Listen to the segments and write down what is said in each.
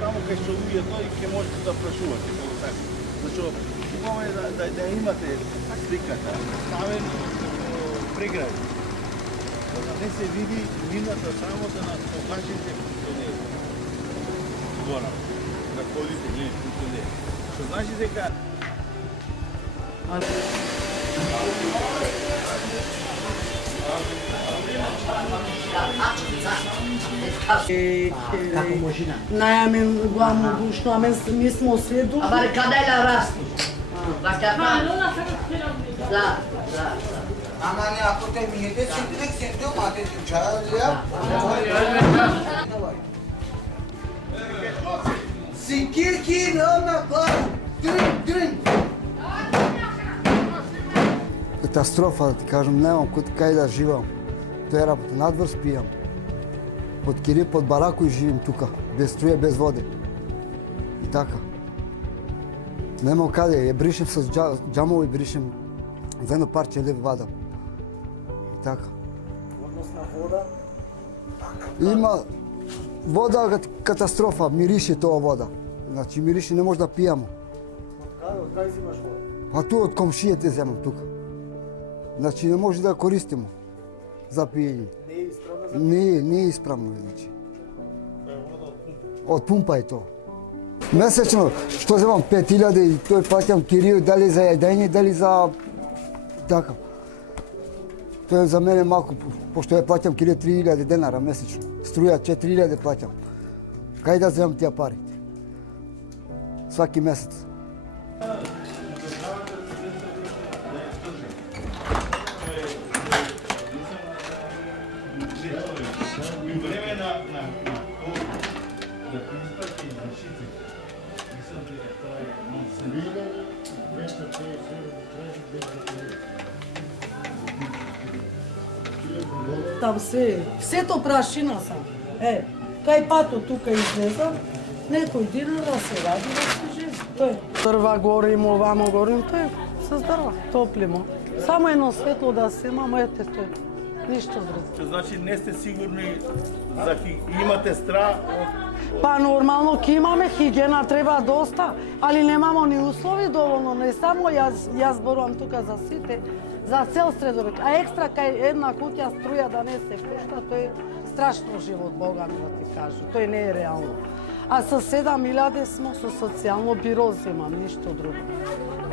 Таму кај што луѓето и ќе можете да прашувате колку така. Зашто убаво е да имате сликата ставен прегради. Да не се види мината само да нас покажете функционери. Гора, на колите не функционери. Што значи дека Како можина? Најамен главно душно, амен ми смо све душно. Абе, каде ла расти? Да. Ама не, ако те миете, сидите, сидите, мате ти чая взея. Синкирки, на глава. Дрин. Катастрофа, да ти кажем, немам кај да живам. Тоа е работа, надвор спијам. Под кири, под барако и живим тука, без струја, без воде. И така. Немам каде, ја бришем с џамови, бришем за едно парче лев вадам. И така. Однос на вода? Има вода катастрофа, мирише тоа вода. Значи мирише, не може да пијамо. Од кај зимаш вода? А ту од комшијите земам тука. Значи не може да ја користимо за пиење. Не е исправна за Не е исправно, значи. Од пумпа е тоа. Месечно, што земам 5000 и тој плаќам кирiju, дали за јадење, дали за така. Тоа е за мене малку, пошто ја плаќам кирiju 3000 денара месечно. Струја 4000 плаќам. Кај да земам тие пари? Сваки месец. Там сето прашина сам. Кај пато тука излезам, некој динар да се ради, да се живи. Тој. Дрва горим, овамо горим, тој с дрва, топлимо. Само едно светло да се имамо, ете тој. Ништо друго. што значи не сте сигурни за имате страх Па нормално ќе имаме хигиена треба доста, али немамо ни услови доволно, не само јас зборувам тука за сите, за цел Средовек. А екстра кај една куќа струја да не се пушта, тој е страшно живот, Бога ми да ти кажу, тој не е реално. А со 7000 смо со социјално биро земам, ништо друго.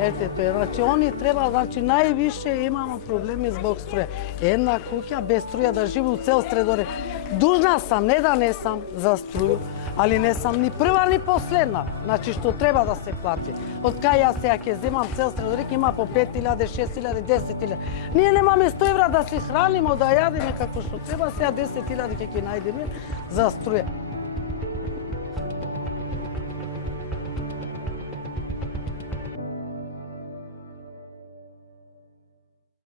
Ете тоа, значи они треба, значи највише имамо проблеми због струја. Една куќа без струја да живи у цел Средорек. Дужна сам, не да не сам за струju, али не сам ни прва ни последна, значи што треба да се плати. Од кај јас сега ќе земам цел Средорек има по 5000, 6000, 10000. Ние немаме 100 евра да се хранимо, да јадеме како што треба, сега 10000 ќе ги најдеме за струја.